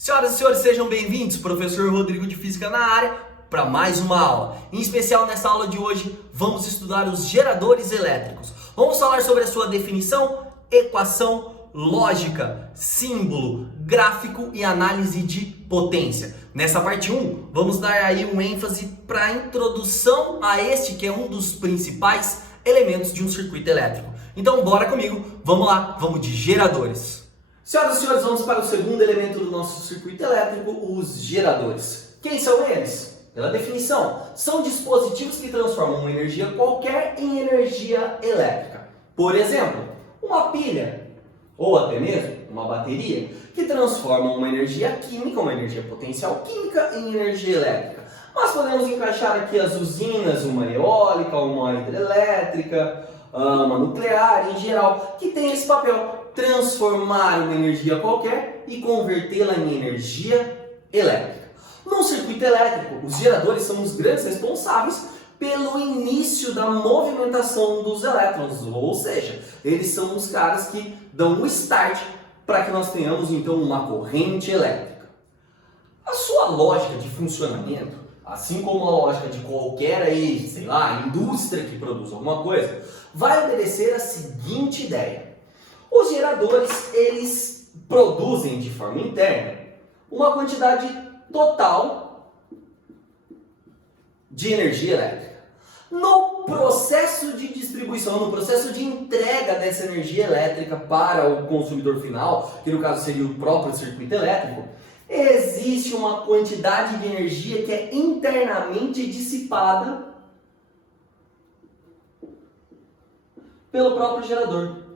Senhoras e senhores, sejam bem-vindos. Professor Rodrigo de Física na área para mais uma aula. Em especial, nessa aula de hoje, vamos estudar os geradores elétricos. Vamos falar sobre a sua definição, equação, lógica, símbolo, gráfico e análise de potência. Nessa parte 1, vamos dar aí um ênfase para a introdução a este que é um dos principais elementos de um circuito elétrico. Então, bora comigo, vamos lá, vamos de geradores. Senhoras e senhores, vamos para o segundo elemento do nosso circuito elétrico, os geradores. Quem são eles? Pela definição, são dispositivos que transformam uma energia qualquer em energia elétrica. Por exemplo, uma pilha, ou até mesmo uma bateria, que transformam uma energia química, uma energia potencial química, em energia elétrica. Mas podemos encaixar aqui as usinas, uma eólica, uma hidrelétrica, uma nuclear em geral, que tem esse papel, transformar uma energia qualquer e convertê-la em energia elétrica. No circuito elétrico, os geradores são os grandes responsáveis pelo início da movimentação dos elétrons, ou seja, eles são os caras que dão o start para que nós tenhamos então uma corrente elétrica. A sua lógica de funcionamento, assim como a lógica de qualquer aí, sei lá, indústria que produz alguma coisa, vai obedecer a seguinte ideia. Os geradores, eles produzem de forma interna uma quantidade total de energia elétrica. No processo de distribuição, no processo de entrega dessa energia elétrica para o consumidor final, que no caso seria o próprio circuito elétrico, existe uma quantidade de energia que é internamente dissipada pelo próprio gerador.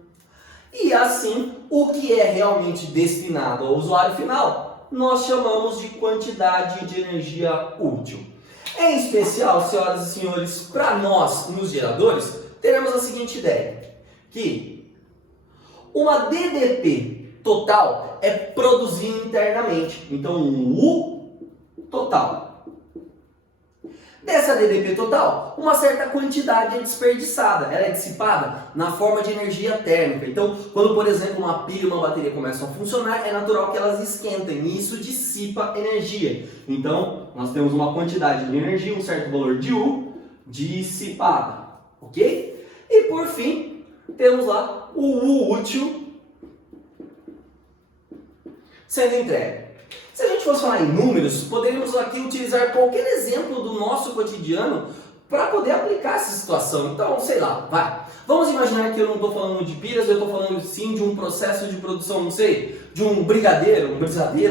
E assim, o que é realmente destinado ao usuário final, nós chamamos de quantidade de energia útil. Em especial, senhoras e senhores, para nós, nos geradores, teremos a seguinte ideia, que uma DDP total é produzida internamente, então um U total. Dessa DDP total, uma certa quantidade é desperdiçada, ela é dissipada na forma de energia térmica. Então, quando, por exemplo, uma pilha e uma bateria começam a funcionar, é natural que elas esquentem e isso dissipa energia. Então, nós temos uma quantidade de energia, um certo valor de U, dissipada, ok? E por fim, temos lá o U útil sendo entregue. Se a gente fosse falar em números, poderíamos aqui utilizar qualquer exemplo do nosso cotidiano para poder aplicar essa situação. Então, sei lá, vai. Vamos imaginar que eu não estou falando de pilhas, eu estou falando sim de um processo de produção, não sei, de um brigadeiro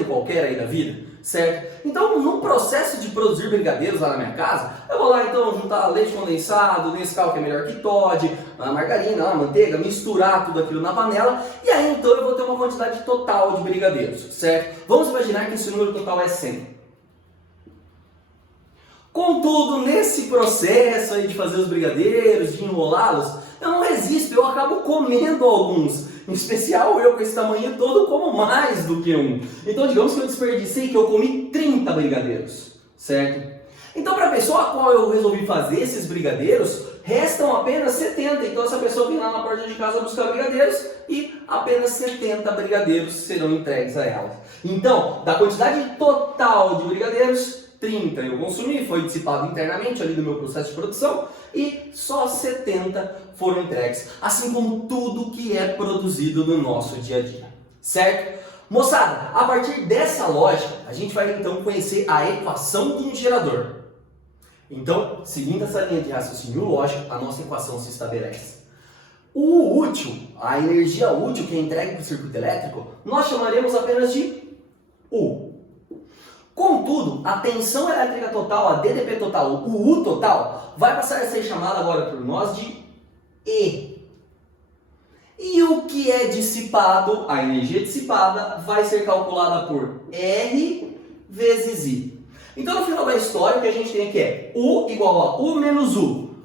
qualquer aí da vida, certo? Então, no processo de produzir brigadeiros lá na minha casa, eu vou lá então juntar leite condensado, Nescau que é melhor que Toddy, a margarina, a manteiga, misturar tudo aquilo na panela e aí então eu vou ter uma quantidade total de brigadeiros, certo? Vamos imaginar que esse número total é 100. Contudo, nesse processo aí de fazer os brigadeiros, de enrolá-los, eu não resisto, eu acabo comendo alguns. Em especial eu com esse tamanho todo como mais do que um. Então digamos que eu desperdicei, que eu comi 30 brigadeiros, certo? Então para a pessoa a qual eu resolvi fazer esses brigadeiros, restam apenas 70. Então essa pessoa vem lá na porta de casa buscar brigadeiros e apenas 70 brigadeiros serão entregues a ela. Então, da quantidade total de brigadeiros, 30 eu consumi, foi dissipado internamente ali do meu processo de produção e só 70 foram entregues, assim como tudo que é produzido no nosso dia a dia, certo? Moçada, a partir dessa lógica, a gente vai então conhecer a equação de um gerador. Então, seguindo essa linha de raciocínio lógico, a nossa equação se estabelece. O útil, a energia útil que é entregue para o circuito elétrico, nós chamaremos apenas de U. Contudo, a tensão elétrica total, a DDP total, o U total, vai passar a ser chamada agora por nós de E. E o que é dissipado, a energia dissipada, vai ser calculada por R vezes I. Então, no final da história, o que a gente tem aqui é U igual a U menos U.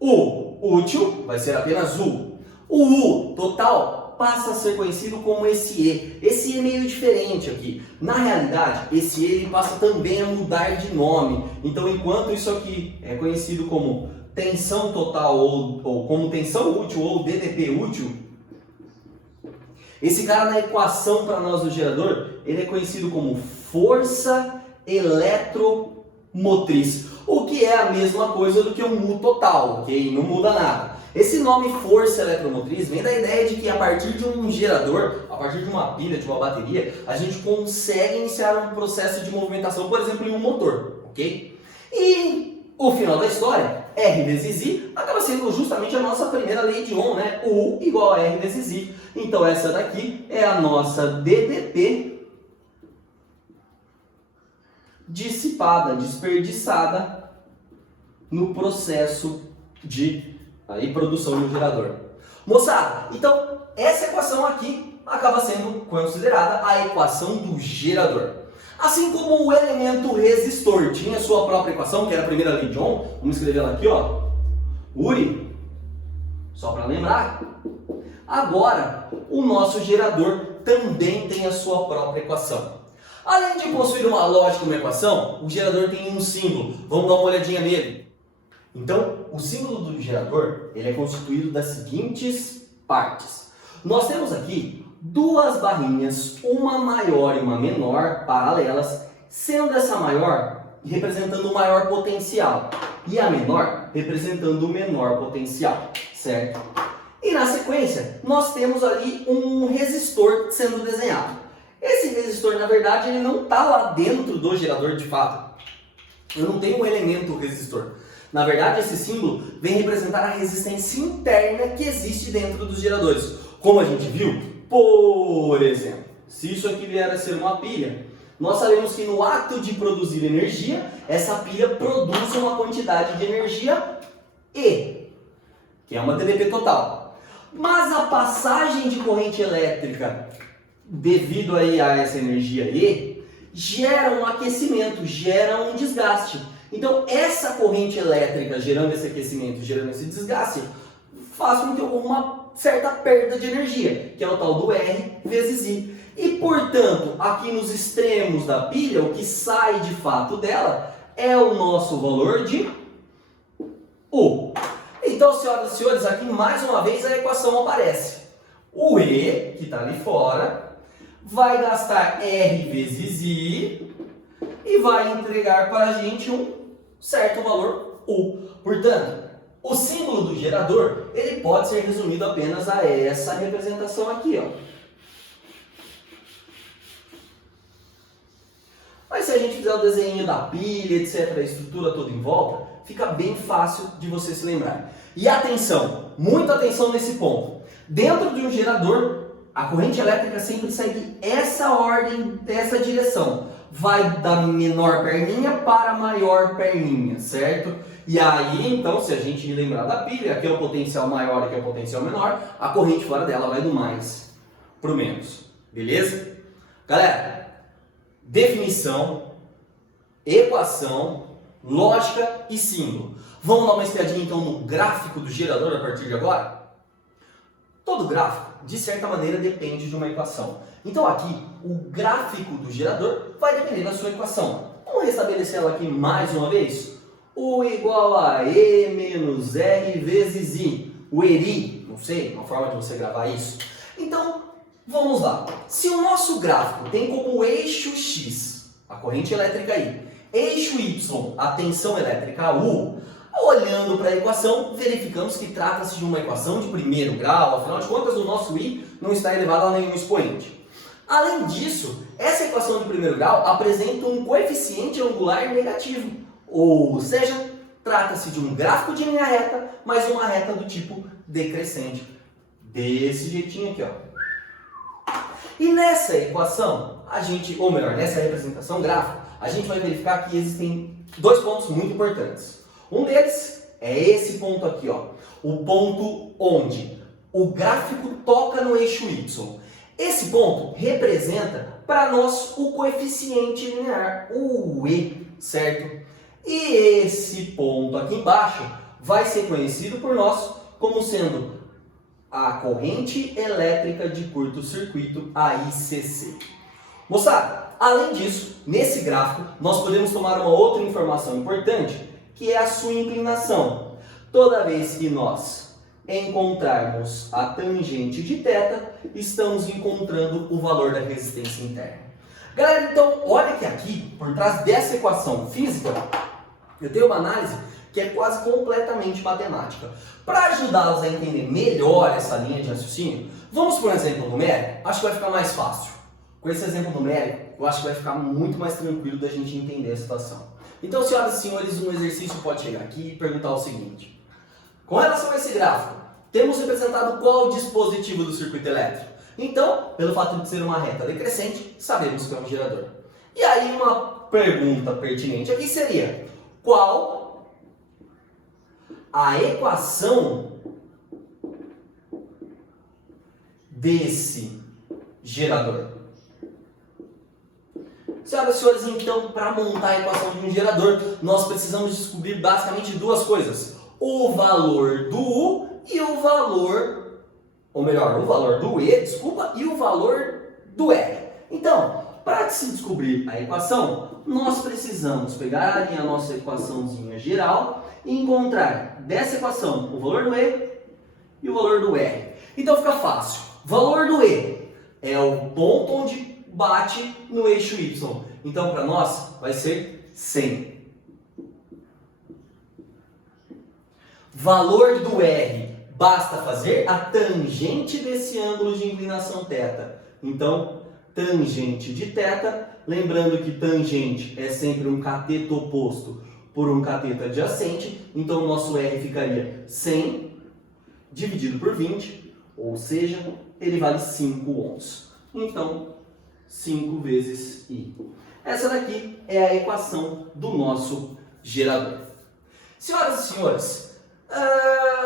U útil vai ser apenas U. O U total passa a ser conhecido como esse E. Esse E é meio diferente aqui. Na realidade, esse E ele passa também a mudar de nome. Então, enquanto isso aqui é conhecido como tensão total ou como tensão útil ou DDP útil, Esse cara na equação para nós do gerador, ele é conhecido como força eletromotriz, o que é a mesma coisa do que um mu total, ok? Não muda nada. Esse nome força eletromotriz vem da ideia de que a partir de um gerador, a partir de uma pilha, de uma bateria, a gente consegue iniciar um processo de movimentação, por exemplo, em um motor, ok? E o final da história, R vezes I, acaba sendo justamente a nossa primeira lei de Ohm, né? U igual a R vezes I. Então essa daqui é a nossa DDP dissipada, desperdiçada no processo de produção do gerador. Moçada, então essa equação aqui acaba sendo considerada a equação do gerador. Assim como o elemento resistor tinha sua própria equação, que era a primeira lei de Ohm, vamos escrever ela aqui, ó, URI, só para lembrar. Agora, o nosso gerador também tem a sua própria equação. Além de possuir uma lógica e uma equação, o gerador tem um símbolo. Vamos dar uma olhadinha nele. Então, o símbolo do gerador ele é constituído das seguintes partes. Nós temos aqui duas barrinhas, uma maior e uma menor, paralelas, sendo essa maior representando o maior potencial e a menor representando o menor potencial, certo? E na sequência, nós temos ali um resistor sendo desenhado. Esse resistor, na verdade, ele não está lá dentro do gerador de fato. Eu não tenho um elemento resistor. Na verdade, esse símbolo vem representar a resistência interna que existe dentro dos geradores. Como a gente viu, por exemplo, se isso aqui vier a ser uma pilha, nós sabemos que no ato de produzir energia, essa pilha produz uma quantidade de energia E, que é uma DDP total. Mas a passagem de corrente elétrica, devido aí a essa energia E, gera um aquecimento, gera um desgaste. Então, essa corrente elétrica gerando esse aquecimento, gerando esse desgaste, faz com que ocorra uma certa perda de energia, que é o tal do R vezes I. E, portanto, aqui nos extremos da pilha, o que sai de fato dela é o nosso valor de U. Então, senhoras e senhores, aqui mais uma vez a equação aparece. O E, que está ali fora, vai gastar R vezes I e vai entregar para a gente um certo valor U. Portanto, o símbolo do gerador ele pode ser resumido apenas a essa representação aqui, ó. Mas se a gente fizer o desenho da pilha, etc., a estrutura toda em volta, fica bem fácil de você se lembrar. E atenção, muita atenção nesse ponto. Dentro de um gerador, a corrente elétrica sempre segue essa ordem, dessa direção. Vai da menor perninha para a maior perninha, certo? E aí, então, se a gente lembrar da pilha, aqui é o potencial maior, aqui é o potencial menor, a corrente fora dela vai do mais para o menos. Beleza? Galera, definição, equação, lógica e símbolo. Vamos dar uma espiadinha então no gráfico do gerador a partir de agora? Todo gráfico, de certa maneira, depende de uma equação. Então aqui, o gráfico do gerador vai depender da sua equação. Vamos restabelecer ela aqui mais uma vez? U igual a E menos R vezes I. O ERI, não sei, uma forma de você gravar isso. Então, vamos lá. Se o nosso gráfico tem como eixo X a corrente elétrica I, eixo Y a tensão elétrica U, olhando para a equação, verificamos que trata-se de uma equação de primeiro grau, afinal de contas o nosso I não está elevado a nenhum expoente. Além disso, essa equação de primeiro grau apresenta um coeficiente angular negativo, ou seja, trata-se de um gráfico de linha reta, mas uma reta do tipo decrescente, desse jeitinho aqui, ó. E nessa equação, ou melhor, nessa representação gráfica, a gente vai verificar que existem dois pontos muito importantes. Um deles é esse ponto aqui, ó, o ponto onde o gráfico toca no eixo Y. Esse ponto representa para nós o coeficiente linear, o E, certo? E esse ponto aqui embaixo vai ser conhecido por nós como sendo a corrente elétrica de curto-circuito, a ICC. Moçada, além disso, nesse gráfico nós podemos tomar uma outra informação importante, que é a sua inclinação. Toda vez que nós encontrarmos a tangente de θ, estamos encontrando o valor da resistência interna. Galera, então, olha que aqui, por trás dessa equação física, eu tenho uma análise que é quase completamente matemática. Para ajudá-los a entender melhor essa linha de raciocínio, vamos por um exemplo numérico? Acho que vai ficar mais fácil. Com esse exemplo numérico, eu acho que vai ficar muito mais tranquilo da gente entender a situação. Então, senhoras e senhores, um exercício pode chegar aqui e perguntar o seguinte. Com relação a esse gráfico, temos representado qual dispositivo do circuito elétrico? Então, pelo fato de ser uma reta decrescente, sabemos que é um gerador. E aí uma pergunta pertinente aqui seria, qual a equação desse gerador? Senhoras e senhores, então, para montar a equação de um gerador, nós precisamos descobrir basicamente duas coisas. O valor do U e o valor, ou melhor, o valor do E, desculpa, e o valor do R. Então, para se descobrir a equação, nós precisamos pegar ali a nossa equaçãozinha geral e encontrar dessa equação o valor do E e o valor do R. Então fica fácil. Valor do E é o ponto onde bate no eixo Y. Então, para nós, vai ser 100. Valor do R, basta fazer a tangente desse ângulo de inclinação θ. Então, tangente de θ, lembrando que tangente é sempre um cateto oposto por um cateto adjacente, então o nosso R ficaria 100 dividido por 20, ou seja, ele vale 5 ohms. Então, 5 vezes I. Essa daqui é a equação do nosso gerador. Senhoras e senhores,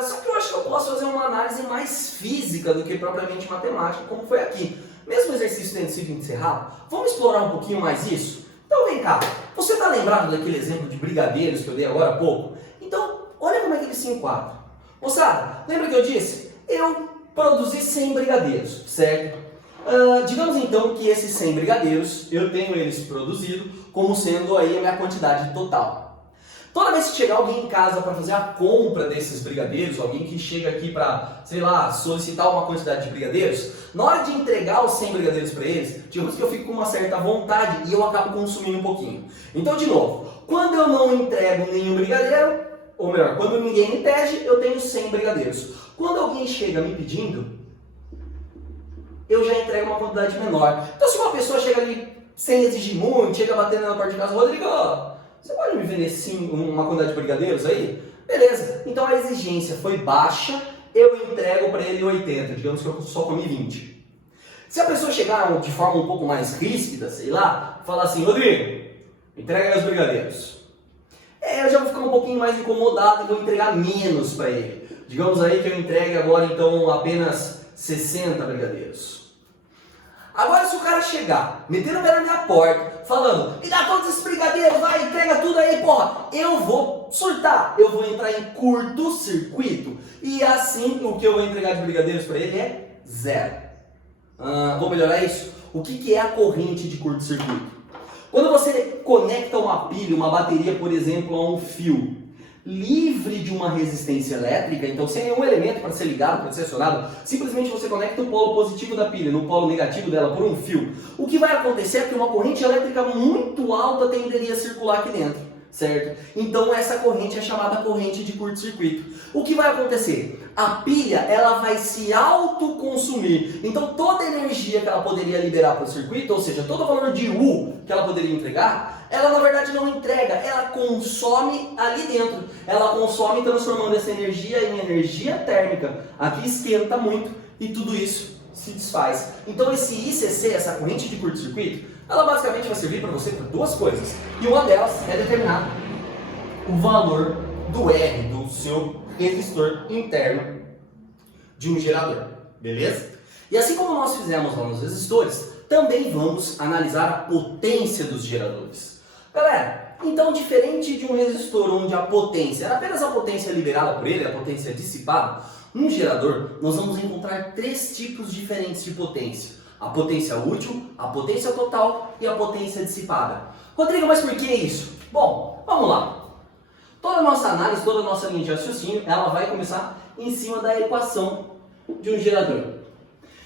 só que eu acho que eu posso fazer uma análise mais física do que propriamente matemática, como foi aqui. Mesmo o exercício tendo sido encerrado, vamos explorar um pouquinho mais isso? Então vem cá, você está lembrado daquele exemplo de brigadeiros que eu dei agora há pouco? Então, olha como é que ele se enquadra. Moçada, lembra que eu disse? Eu produzi 100 brigadeiros, certo? Digamos então que esses 100 brigadeiros, eu tenho eles produzidos como sendo aí a minha quantidade total. Toda vez que chegar alguém em casa para fazer a compra desses brigadeiros, alguém que chega aqui para, sei lá, solicitar uma quantidade de brigadeiros, na hora de entregar os 100 brigadeiros para eles, digamos que eu fico com uma certa vontade e eu acabo consumindo um pouquinho. Então, de novo, quando eu não entrego nenhum brigadeiro, ou melhor, quando ninguém me pede, eu tenho 100 brigadeiros. Quando alguém chega me pedindo, eu já entrego uma quantidade menor. Então, se uma pessoa chega ali sem exigir muito, chega batendo na porta de casa, Rodrigo, você pode me vender sim uma quantidade de brigadeiros aí? Beleza, então a exigência foi baixa, eu entrego para ele 80, digamos que eu só comi 20. Se a pessoa chegar de forma um pouco mais ríspida, sei lá, falar assim, Rodrigo, entrega aí os brigadeiros. Eu já vou ficar um pouquinho mais incomodado e vou entregar menos para ele. Digamos aí que eu entregue agora então apenas 60 brigadeiros. Agora se o cara chegar, metendo o pé na minha porta, falando, me dá todos esses brigadeiros, vai, entrega tudo aí, porra, eu vou surtar, eu vou entrar em curto-circuito e assim o que eu vou entregar de brigadeiros para ele é 0. Vou melhorar isso? O que é a corrente de curto-circuito? Quando você conecta uma pilha, uma bateria, por exemplo, a um fio, livre de uma resistência elétrica, então sem nenhum elemento para ser ligado, para ser acionado, simplesmente você conecta o polo positivo da pilha no polo negativo dela por um fio. O que vai acontecer é que uma corrente elétrica muito alta tenderia a circular aqui dentro, certo? Então essa corrente é chamada corrente de curto-circuito. O que vai acontecer? A pilha ela vai se autoconsumir, então toda a energia que ela poderia liberar para o circuito, ou seja, todo o valor de U que ela poderia entregar, ela na verdade não entrega, ela consome ali dentro. Ela consome transformando essa energia em energia térmica. Aqui esquenta muito e tudo isso se desfaz. Então esse ICC, essa corrente de curto-circuito, ela basicamente vai servir para você para duas coisas. E uma delas é determinar o valor do R, do seu resistor interno de um gerador. Beleza? E assim como nós fizemos lá nos resistores, também vamos analisar a potência dos geradores. Galera, então diferente de um resistor onde a potência era apenas a potência liberada por ele, a potência dissipada, num gerador nós vamos encontrar 3 tipos diferentes de potência. A potência útil, a potência total e a potência dissipada. Rodrigo, mas por que isso? Bom, vamos lá. Toda a nossa análise, toda a nossa linha de raciocínio, ela vai começar em cima da equação de um gerador.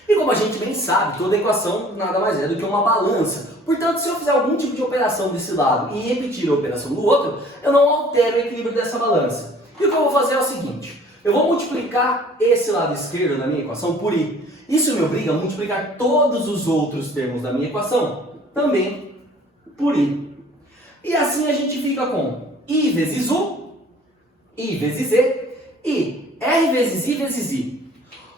E como a gente bem sabe, toda equação nada mais é do que uma balança. Portanto, se eu fizer algum tipo de operação desse lado e repetir a operação do outro, eu não altero o equilíbrio dessa balança. E o que eu vou fazer é o seguinte, eu vou multiplicar esse lado esquerdo da minha equação por i. Isso me obriga a multiplicar todos os outros termos da minha equação também por i. E assim a gente fica com i vezes u, i vezes z e r vezes i.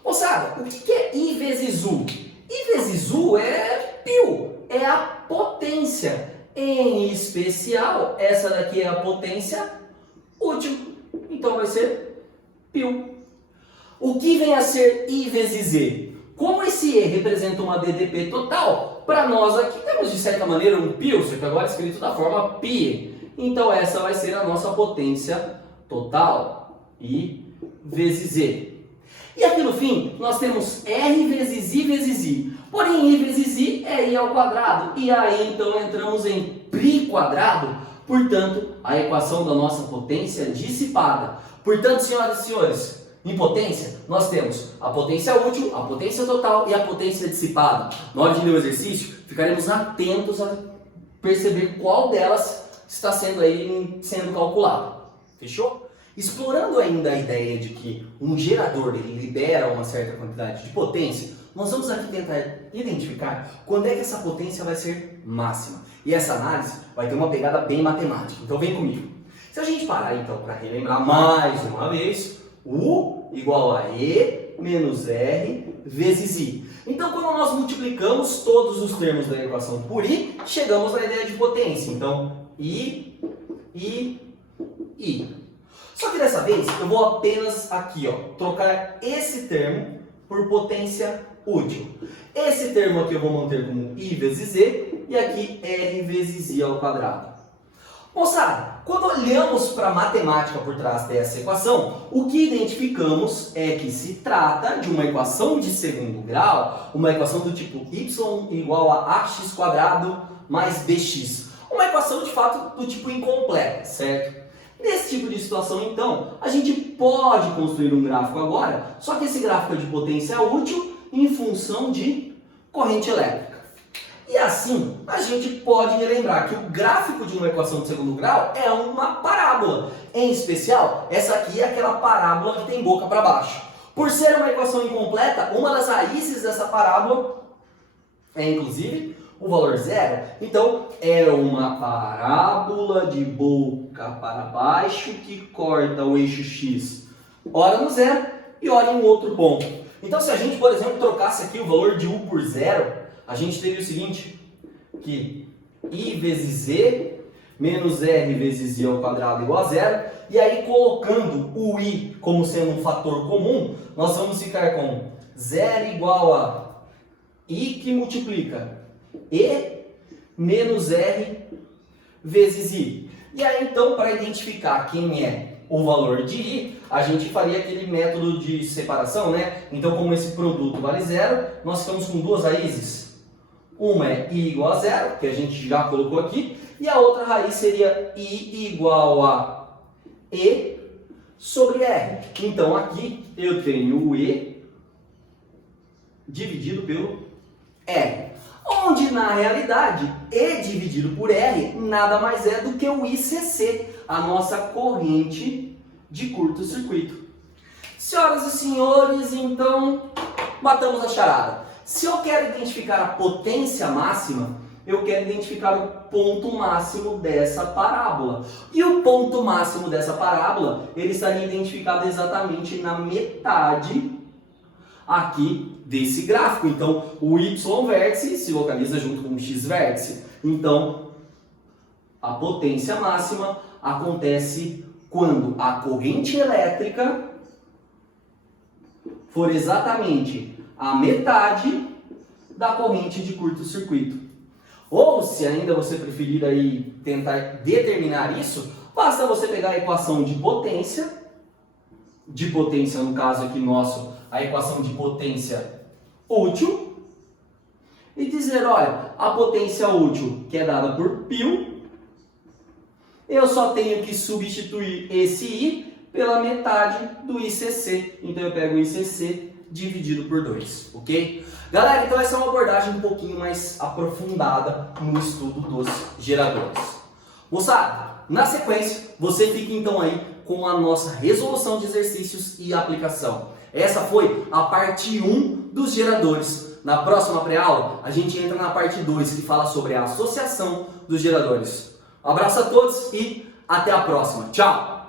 Moçada, o que é I vezes U? I vezes U é π, é a potência. Em especial, essa daqui é a potência útil. Então vai ser π. O que vem a ser I vezes Z? Como esse E representa uma DDP total, para nós aqui temos de certa maneira um π, só que agora escrito da forma π. Então essa vai ser a nossa potência total, I vezes Z. E aqui no fim, nós temos R vezes I. Porém, I vezes I é I ao quadrado. E aí, então, entramos em π quadrado. Portanto, a equação da nossa potência dissipada. Portanto, senhoras e senhores, em potência, nós temos a potência útil, a potência total e a potência dissipada. Na hora de ler o exercício, ficaremos atentos a perceber qual delas está sendo calculada. Fechou? Explorando ainda a ideia de que um gerador ele libera uma certa quantidade de potência, nós vamos aqui tentar identificar quando é que essa potência vai ser máxima. E essa análise vai ter uma pegada bem matemática. Então vem comigo. Se a gente parar então para relembrar mais uma vez, U igual a E menos R vezes I. Então quando nós multiplicamos todos os termos da equação por I, chegamos na ideia de potência. Então I. Só que dessa vez eu vou apenas aqui, trocar esse termo por potência útil. Esse termo aqui eu vou manter como I vezes Z e aqui R vezes I ao quadrado. Moçada, quando olhamos para a matemática por trás dessa equação, o que identificamos é que se trata de uma equação de segundo grau, uma equação do tipo y igual a ax quadrado mais bx. Uma equação de fato do tipo incompleta, certo? Nesse tipo de situação, então, a gente pode construir um gráfico agora, só que esse gráfico é de potência útil em função de corrente elétrica. E assim, a gente pode relembrar que o gráfico de uma equação de segundo grau é uma parábola. Em especial, essa aqui é aquela parábola que tem boca para baixo. Por ser uma equação incompleta, uma das raízes dessa parábola é, inclusive, o valor zero. Então, é uma parábola de boca para baixo que corta o eixo x, ora no zero e ora em um outro ponto. Então, se a gente, por exemplo, trocasse aqui o valor de u por zero, a gente teria o seguinte, que I vezes Z menos R vezes I ao quadrado igual a zero. E aí, colocando o I como sendo um fator comum, nós vamos ficar com zero igual a I que multiplica E menos R vezes I. E aí, então, para identificar quem é o valor de I, a gente faria aquele método de separação, né? Então, como esse produto vale zero, nós ficamos com duas raízes. Uma é I igual a zero, que a gente já colocou aqui, e a outra raiz seria I igual a E sobre R. Então, aqui eu tenho o E dividido pelo R. Onde, na realidade, E dividido por R nada mais é do que o ICC, a nossa corrente de curto-circuito. Senhoras e senhores, então, matamos a charada. Se eu quero identificar a potência máxima, eu quero identificar o ponto máximo dessa parábola. E o ponto máximo dessa parábola, ele estaria identificado exatamente na metade aqui desse gráfico. Então, o y vértice se localiza junto com o x vértice. Então, a potência máxima acontece quando a corrente elétrica for exatamente a metade da corrente de curto-circuito. Ou, se ainda você preferir aí tentar determinar isso, basta você pegar a equação de potência no caso aqui nosso, a equação de potência útil, e dizer, olha, a potência útil, que é dada por π, eu só tenho que substituir esse I pela metade do ICC. Então eu pego o ICC dividido por 2, ok? Galera, então essa é uma abordagem um pouquinho mais aprofundada no estudo dos geradores. Moçada, na sequência, você fica então aí com a nossa resolução de exercícios e aplicação. Essa foi a parte 1 dos geradores. Na próxima pré-aula, a gente entra na parte 2, que fala sobre a associação dos geradores. Um abraço a todos e até a próxima. Tchau!